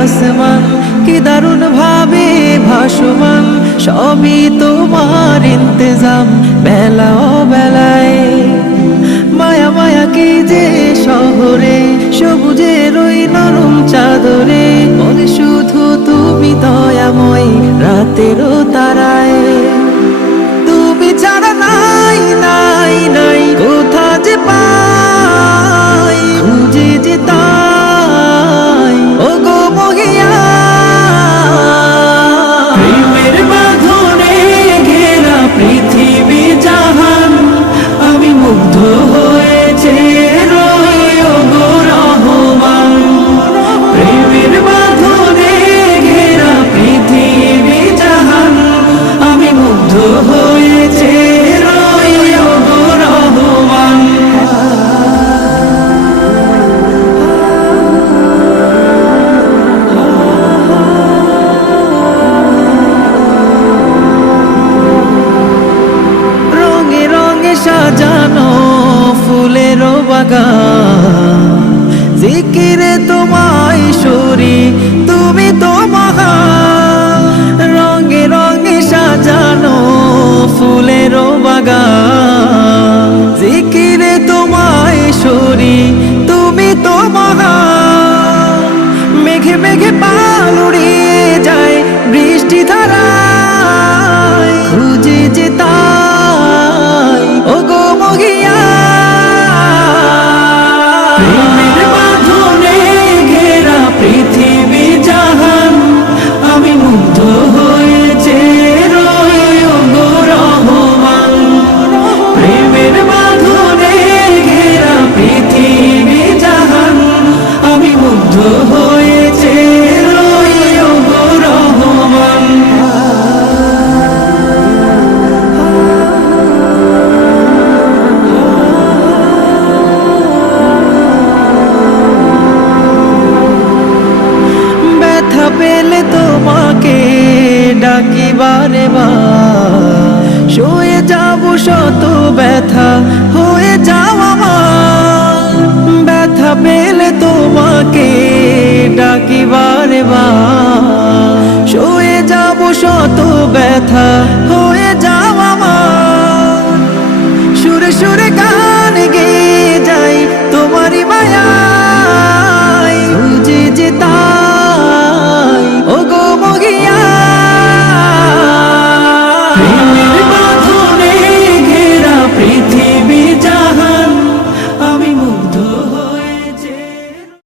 আসমান কি দারুণ ভাবে ভাসমান, সবই তোমার ইন্তজাম বেলা ও বেলায়। মায়া মায়া কি যে শহরে সবুজের ওই নরম চাদরে, বলে শুধু তুমি দয়াময় রাতেরও তারায়। তুমি ছাড়া নাই নাই নাই কোথা যে পাই, খুঁজে যে তাই ও গো মহিয়া। প্রেমের বাঁধনে ঘেরা পৃথিবী জাহান, আমি মুগ্ধ হয়েছে রই ও গো রহমান। প্রেমের বাঁধনে ঘেরা পৃথিবী জাহান, আমি মুগ্ধ হয়েছে রই ও গো রহমান। রঙে রঙে সাজানো ফুলের বাগান, জিকিরে তোমায় সরি তুমি তো মহান। রঙে রঙে সাজানো ফুলের বাগান, জিকিরে তোমায় সরি তুমি তো মহান। মেঘে মেঘে পাল উড়িয়ে যায় বৃষ্টি ধারায়, খুঁজে যে তাই ও গো মহিয়া। প্রেমের বাঁধনে ঘেরা পৃথিবী জাহান, আমি মুগ্ধ হয়েছে রই ও গো রহমান। প্রেমের বাঁধনে ঘেরা পৃথিবী জাহান, আমি মুগ্ধ হয়েছে রই ও গো রহমান। ব্যথা পেলে তোমাকে ডাকি বারে বার, শুয়ে যাব শত ব্যথা হয়ে যাও আমার। ব্যথা পেলে তোমাকে ডাকি বারে বার, শুয়ে যাব শত ব্যথা